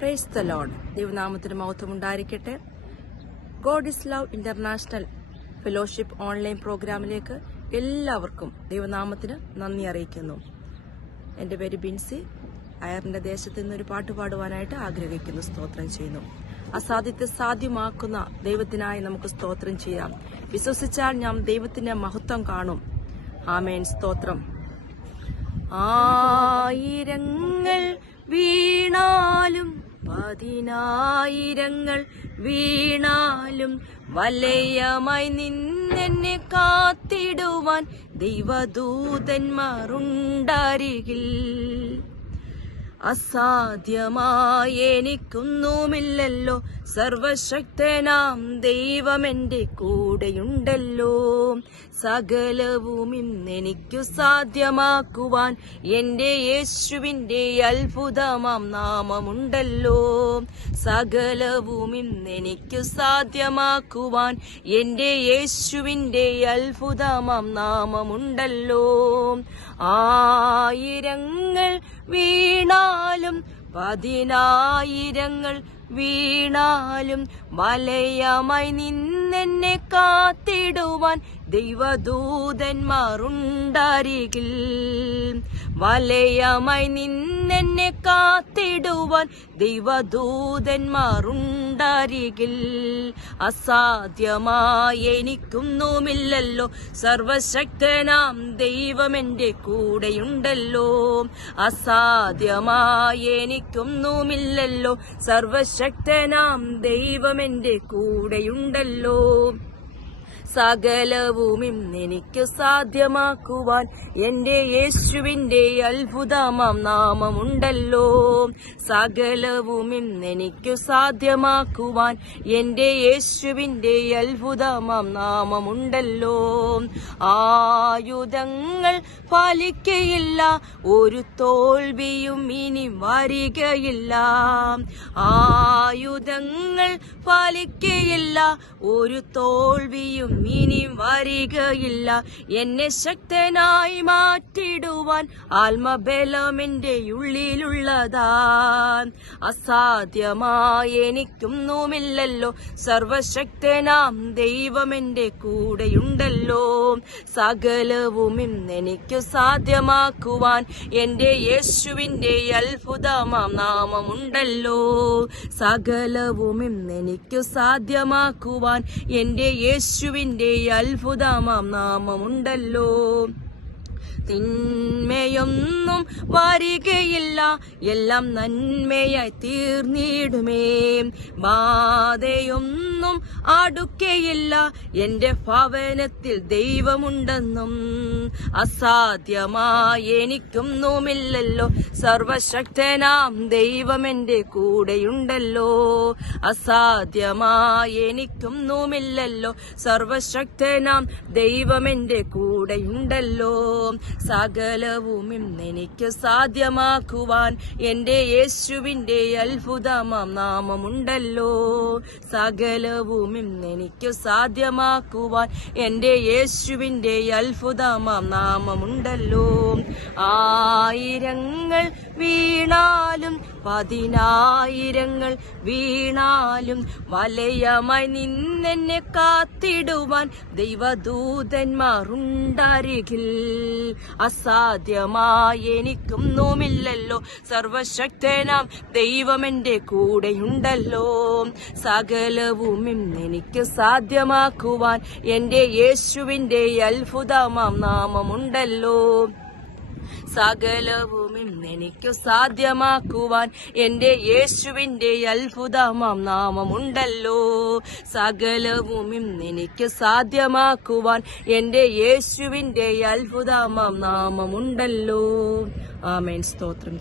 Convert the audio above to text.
Praise the Lord. ദൈവനാമത്തിന് മഹത്വം ഉണ്ടായിരിക്കട്ടെ. God is love international fellowship online പ്രോഗ്രാമിലേക്ക് എല്ലാവർക്കും ദൈവനാമത്തിന് നന്ദി അറിയിക്കുന്നു. എൻ്റെ പേര് ബിൻസി. അയറിന്റെ ദേശത്ത് നിന്നൊരു പാട്ട് പാടുവാനായിട്ട് ആഗ്രഹിക്കുന്നു. സ്തോത്രം ചെയ്യുന്നു. അസാധ്യത്തെ സാധ്യമാക്കുന്ന ദൈവത്തിനായി നമുക്ക് സ്തോത്രം ചെയ്യാം. വിശ്വസിച്ചാൽ നാം ദൈവത്തിന്റെ മഹത്വം കാണും. ആമേൻ. സ്തോത്രം. ആയിരങ്ങൾ വീണാലും 10,000 വീണാലും വലയമായി നിന്നെന്നെ കാത്തിടുവാൻ ദൈവദൂതന്മാരുണ്ടരികിൽ. അസാധ്യമായി എനിക്കൊന്നുമില്ലല്ലോ, സർവശക്തനാം ദൈവമെന്റെ കൂടെയുണ്ടല്ലോ. സകലവും ഇന്നെനിക്കു സാധ്യമാക്കുവാൻ എന്റെ യേശുവിന്റെ അത്ഭുതമാം നാമമുണ്ടല്ലോ. സകലവും ഇന്നെനിക്കു സാധ്യമാക്കുവാൻ എന്റെ യേശുവിന്റെ അത്ഭുതമാം നാമമുണ്ടല്ലോ. ആയിരങ്ങൾ വീണാലും 10,000 വീണാലും വലയമായി നിന്നെന്നെ കാത്തിടുവാൻ ദൈവദൂതന്മാരുണ്ടരികിൽ. വലയമായി നിന്നെന്നെ കാത്തിടുവാൻ ദൈവദൂതന്മാരുണ്ടരികിൽ. അസാധ്യമായി എനിക്കൊന്നുമില്ലല്ലോ, സർവശക്തനാം ദൈവമെന്റെ കൂടെയുണ്ടല്ലോ. അസാധ്യമായി എനിക്കൊന്നുമില്ലല്ലോ, സർവശക്തനാം ദൈവമെന്റെ കൂടെയുണ്ടല്ലോ. സകലവും ഇന്നെനിക്കു സാധ്യമാക്കുവാൻ എന്റെ യേശുവിന്റെ അത്ഭുതമാം നാമമുണ്ടല്ലോ. സകലവും ഇന്നെനിക്കു സാധ്യമാക്കുവാൻ എന്റെ യേശുവിന്റെ അത്ഭുതമാം നാമമുണ്ടല്ലോ. ആയുധങ്ങൾ ഫലിക്കയില്ല, ഒരു തോൽവിയും ഇനി വരികയില്ല. ആയുധങ്ങൾ ഫലിക്കയില്ല, ഒരു തോൽവിയും ഇനി വരികയില്ല. എന്നെ ശക്തനായി മാറ്റിടുവാൻ ആത്മബലമെന്റെ ഉള്ളിലുള്ളതാ. അസാധ്യമായി എനിക്കൊന്നുമില്ലല്ലോ, സർവശക്തനാം ദൈവമെന്റെ കൂടെയുണ്ടല്ലോ. സകലവും ഇന്നെനിക്കു സാധ്യമാക്കുവാൻ എന്റെ യേശുവിന്റെ അത്ഭുതമാം നാമമുണ്ടല്ലോ. സകലവും ഇന്നെനിക്കു സാധ്യമാക്കുവാൻ എന്റെ യേശുവിന്റെ അത്ഭുതമാം നാമമുണ്ടല്ലോ. തിന്മയൊന്നും വരികയില്ല, എല്ലാം നന്മയായി തീർന്നിടുമേ. ബാധയൊന്നും അടുക്കയില്ല, എന്റെ ഭവനത്തിൽ ദൈവമുണ്ടെന്നും. അസാധ്യമായി എനിക്കൊന്നുമില്ലല്ലോ, സർവശക്തനാം ദൈവമെന്റെ കൂടെയുണ്ടല്ലോ. അസാധ്യമായി എനിക്കൊന്നുമില്ലല്ലോ, സർവശക്തനാം ദൈവമെന്റെ കൂടെയുണ്ടല്ലോ. സകലവും ഇന്നെനിക്ക് സാധ്യമാക്കുവാൻ എന്റെ യേശുവിന്റെ അത്ഭുതമാം നാമമുണ്ടല്ലോ. സകലവും ഇന്നെനിക്ക് സാധ്യമാക്കുവാൻ എന്റെ യേശുവിന്റെ അത്ഭുതമാം നാമമുണ്ടല്ലോ. ആയിരങ്ങൾ വീണാലും 10,000 വീണാലും വലയമായി നിന്നെന്നെ കാത്തിടുവാൻ ദൈവദൂതന്മാരുണ്ടരികിൽ. അസാധ്യമായി എനിക്കൊന്നുമില്ലല്ലോ, സർവശക്തനാം ദൈവമെന്റെ കൂടെയുണ്ടല്ലോ. സകലവും ഇന്നെനിക്ക് സാധ്യമാക്കുവാൻ എന്റെ യേശുവിന്റെ അത്ഭുതമാം നാമമുണ്ടല്ലോ. സകലവും ഇന്നെനിക്കു സാധ്യമാക്കുവാൻ എന്റെ യേശുവിന്റെ അത്ഭുതമാം നാമമുണ്ടല്ലോ. സകലവും ഇന്നെനിക്ക് സാധ്യമാക്കുവാൻ എന്റെ യേശുവിന്റെ അത്ഭുതമാം നാമമുണ്ടല്ലോ. ആമേൻ. സ്തോത്രം.